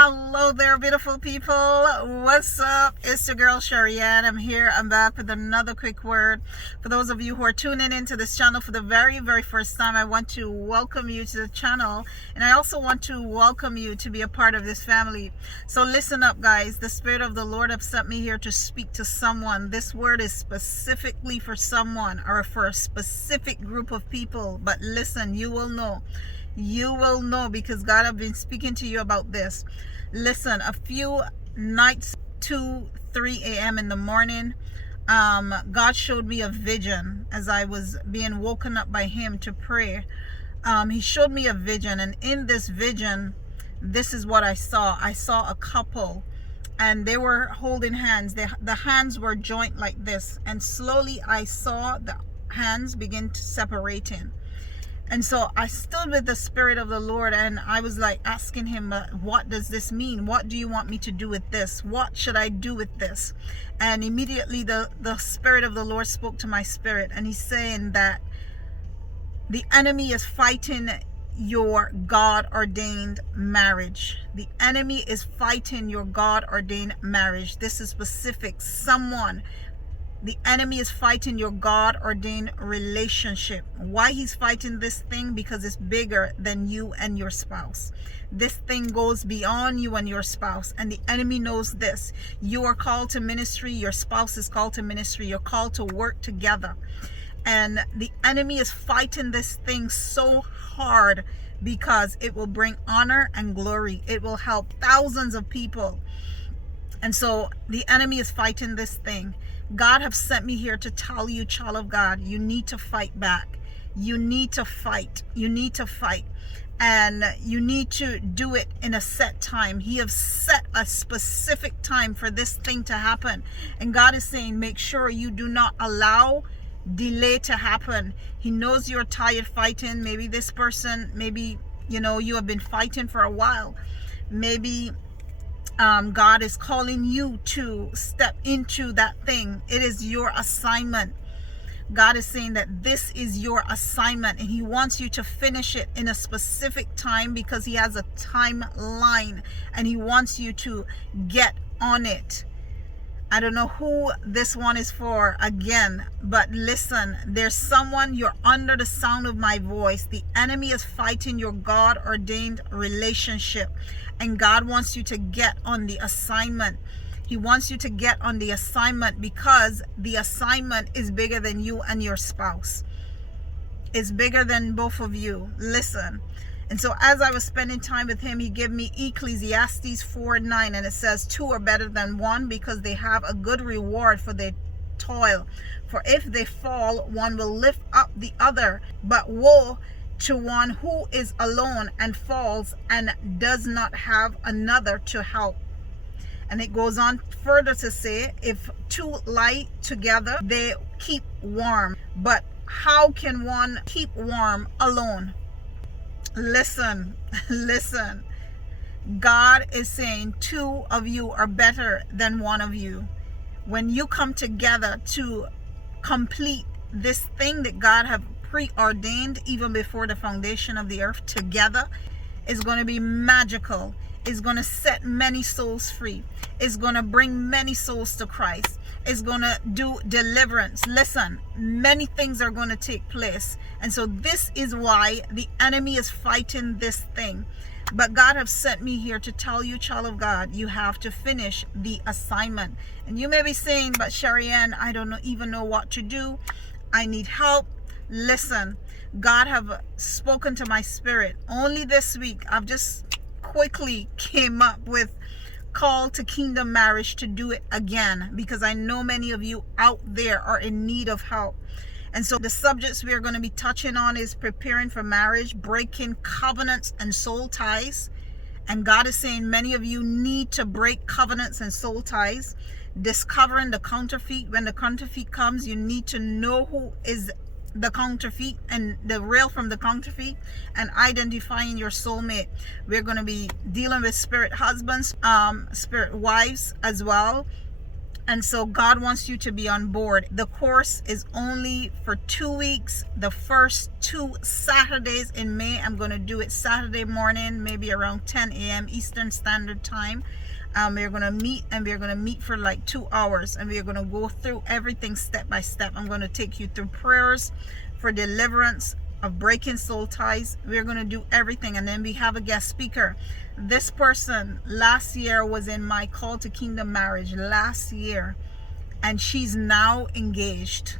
Hello there, beautiful people. What's up? It's your girl Sharianne. I'm here. I'm back with another quick word. For those of you who are tuning into this channel for the very first time, I want to welcome you to the channel, and I also want to welcome you to be a part of this family. So listen up, guys. The Spirit of the Lord have sent me here to speak to someone. This word is specifically for someone or for a specific group of people. But listen, you will know. You will know because God have been speaking to you about this. Listen, a few nights, 2-3 a.m. in the morning, God showed me a vision as I was being woken up by him to pray. He showed me a vision, and in this vision, this is what I saw. I saw a couple, and they were holding hands. The hands were joined like this, and slowly I saw the hands begin to separating. And so I stood with the Spirit of the Lord, and I was like asking him, what does this mean? What do you want me to do with this? What should I do with this? And immediately the Spirit of the Lord spoke to my spirit, and he's saying that the enemy is fighting your God-ordained marriage. The enemy is fighting your God-ordained marriage. This is specific. The enemy is fighting your God-ordained relationship. Why he's fighting this thing? Because it's bigger than you and your spouse. This thing goes beyond you and your spouse. And the enemy knows this. You are called to ministry. Your spouse is called to ministry. You're called to work together. And the enemy is fighting this thing so hard because it will bring honor and glory. It will help thousands of people. And so the enemy is fighting this thing. God have sent me here to tell you, child of God, you need to fight back. You need to fight. You need to fight. And you need to do it in a set time. He have set a specific time for this thing to happen. And God is saying, make sure you do not allow delay to happen. He knows you're tired fighting. Maybe this person, maybe, you have been fighting for a while. Maybe God is calling you to step into that thing. It is your assignment. God is saying that this is your assignment, and he wants you to finish it in a specific time because he has a timeline, and he wants you to get on it. I don't know who this one is for again, but listen, there's someone, you're under the sound of my voice. The enemy is fighting your God-ordained relationship, and God wants you to get on the assignment. He wants you to get on the assignment because the assignment is bigger than you and your spouse. It's bigger than both of you. Listen. And so as I was spending time with him, he gave me Ecclesiastes 4:9, and it says, 2 are better than 1 because they have a good reward for their toil. For if they fall, one will lift up the other. But woe to one who is alone and falls and does not have another to help. And it goes on further to say, if two lie together, they keep warm. But how can one keep warm alone? Listen. God is saying 2 of you are better than 1 of you. When you come together to complete this thing that God have preordained even before the foundation of the earth together, is going to be magical. It's going to set many souls free. It's going to bring many souls to Christ. It's going to do deliverance. Listen, many things are going to take place. And so this is why the enemy is fighting this thing. But God have sent me here to tell you, child of God, you have to finish the assignment. And you may be saying, but Sharianne, I don't even know what to do. I need help. Listen, God have spoken to my spirit. Only this week, I've just quickly came up with call to kingdom marriage to do it again, because I know many of you out there are in need of help. And so the subjects we are going to be touching on is preparing for marriage, breaking covenants and soul ties. And God is saying many of you need to break covenants and soul ties. Discovering the counterfeit. When the counterfeit comes, you need to know who is the counterfeit and the real from the counterfeit, and identifying your soulmate. We're going to be dealing with spirit husbands, spirit wives as well. And so God wants you to be on board. The course is only for 2 weeks. The first 2 Saturdays in May, I'm going to do it Saturday morning, maybe around 10 a.m. Eastern Standard Time. We're going to meet, and we're going to meet for like 2 hours, and we're going to go through everything step by step. I'm going to take you through prayers for deliverance, of breaking soul ties. We're going to do everything. And then we have a guest speaker. This person last year was in my Call to Kingdom marriage last year, and she's now engaged.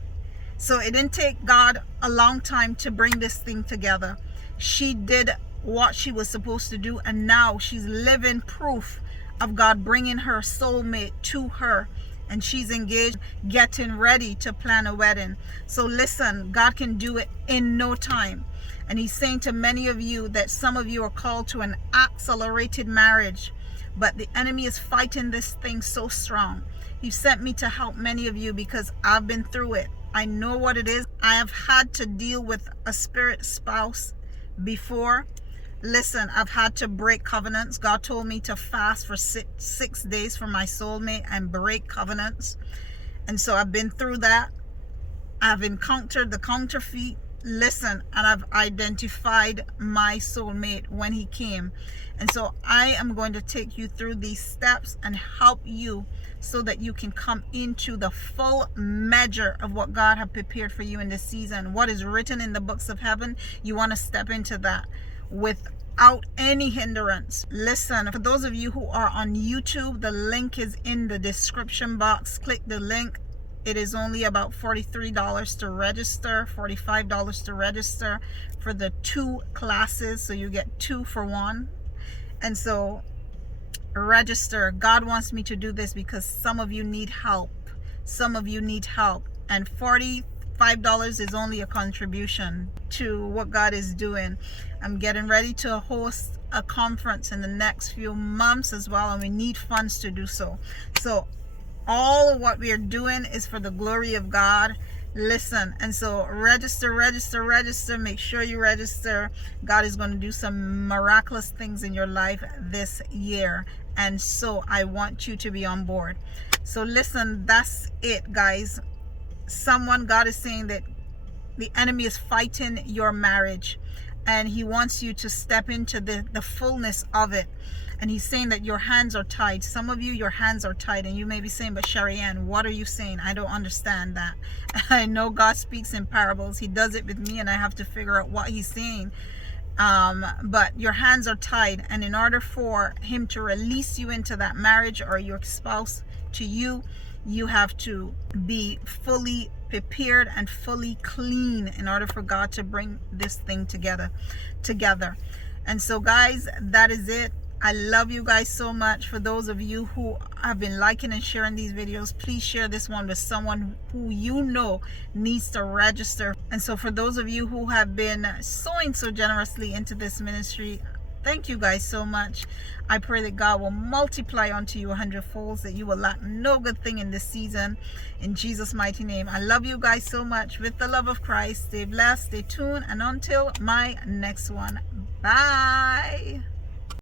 So it didn't take God a long time to bring this thing together. She did what she was supposed to do, and now she's living proof of God bringing her soulmate to her, and she's engaged, getting ready to plan a wedding. So listen, God can do it in no time. And he's saying to many of you that some of you are called to an accelerated marriage, but the enemy is fighting this thing so strong. He sent me to help many of you because I've been through it. I know what it is. I have had to deal with a spirit spouse before. Listen, I've had to break covenants. God told me to fast for six days for my soulmate and break covenants. And so I've been through that. I've encountered the counterfeit. Listen, and I've identified my soulmate when he came. And so I am going to take you through these steps and help you so that you can come into the full measure of what God has prepared for you in this season. What is written in the books of heaven, you want to step into that without any hindrance. Listen, for those of you who are on YouTube, the link is in the description box. Click the link. It is only about $43 to register, $45 to register for the 2 classes. So you get 2 for 1. And so register. God wants me to do this because some of you need help. Some of you need help. And $45 is only a contribution to what God is doing. I'm getting ready to host a conference in the next few months as well, and we need funds to do so. So all of what we are doing is for the glory of God. Listen, and so register. Make sure you register. God is going to do some miraculous things in your life this year, and so I want you to be on board. So listen, that's it, guys. God is saying that the enemy is fighting your marriage, and he wants you to step into the fullness of it. And he's saying that your hands are tied. Some of you, your hands are tied, and you may be saying, but Sherry Ann, what are you saying? I don't understand that. I know God speaks in parables. He does it with me, and I have to figure out what he's saying. But your hands are tied, and in order for him to release you into that marriage, or your spouse to you, you have to be fully prepared and fully clean in order for God to bring this thing together. And so guys, that is it. I love you guys so much. For those of you who have been liking and sharing these videos, please share this one with someone who you know needs to register. And so for those of you who have been sowing so generously into this ministry, thank you guys so much. I pray that God will multiply unto you 100-fold, that you will lack no good thing in this season. In Jesus' mighty name. I love you guys so much with the love of Christ. Stay blessed, stay tuned, and until my next one. Bye.